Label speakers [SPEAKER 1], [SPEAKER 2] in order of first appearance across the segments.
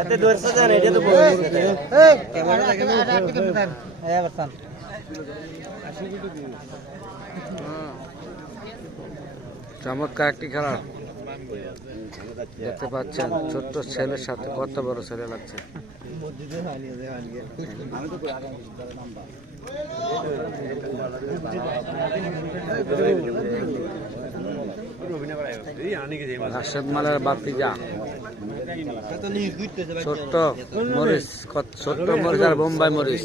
[SPEAKER 1] এতে ধরছে জান এটা তো
[SPEAKER 2] চমৎকার একটি খেলা। দেখতে পাচ্ছেন ছোট্ট ছেলের সাথে কত বড় ছেলে লাগছে। রাশেদ মালের বাতি যা ছোট্ট মরিচ ছোট্ট মরিচ আর বোম্বাই মরিচ।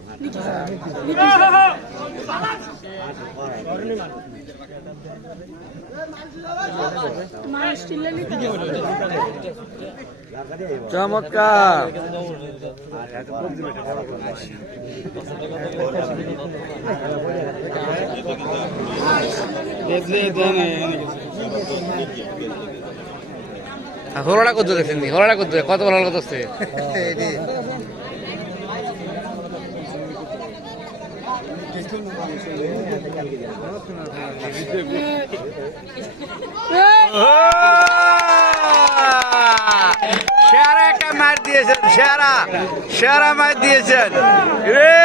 [SPEAKER 2] চমৎকার। হরড়া কত দেখছেন হরড়া কত কত বড় কত আছে? সেরা একটা মার দিয়েছেন সেরা সেরা মার দিয়েছেন রে।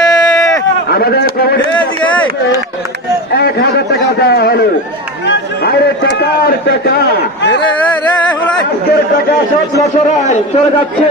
[SPEAKER 3] এক হাজার টাকা দেওয়া হলো বাইরে টাকার টাকা
[SPEAKER 2] রে রে রে
[SPEAKER 3] আজকের টাকা সব নশরায় চলে যাচ্ছে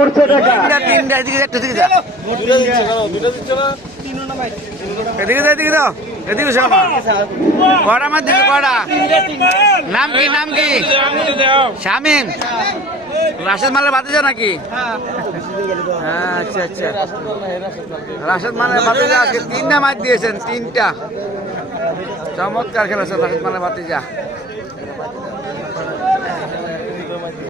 [SPEAKER 3] উঠছে টাকা
[SPEAKER 2] তিনটা এদিকে একটু এদিকে যা। এদিকে যা এদিকে দাও এদিকে সব কটা মার কটা নাম কি নাম কি? শামিন রাশেদ মালের বাতি যা নাকি? আচ্ছা আচ্ছা। রাশেদ মালের বাতি যা আজকে তিনটা মাছ দিয়েছেন তিনটা। চমৎকার খেলেছে রাশেদ মালের বাতি যা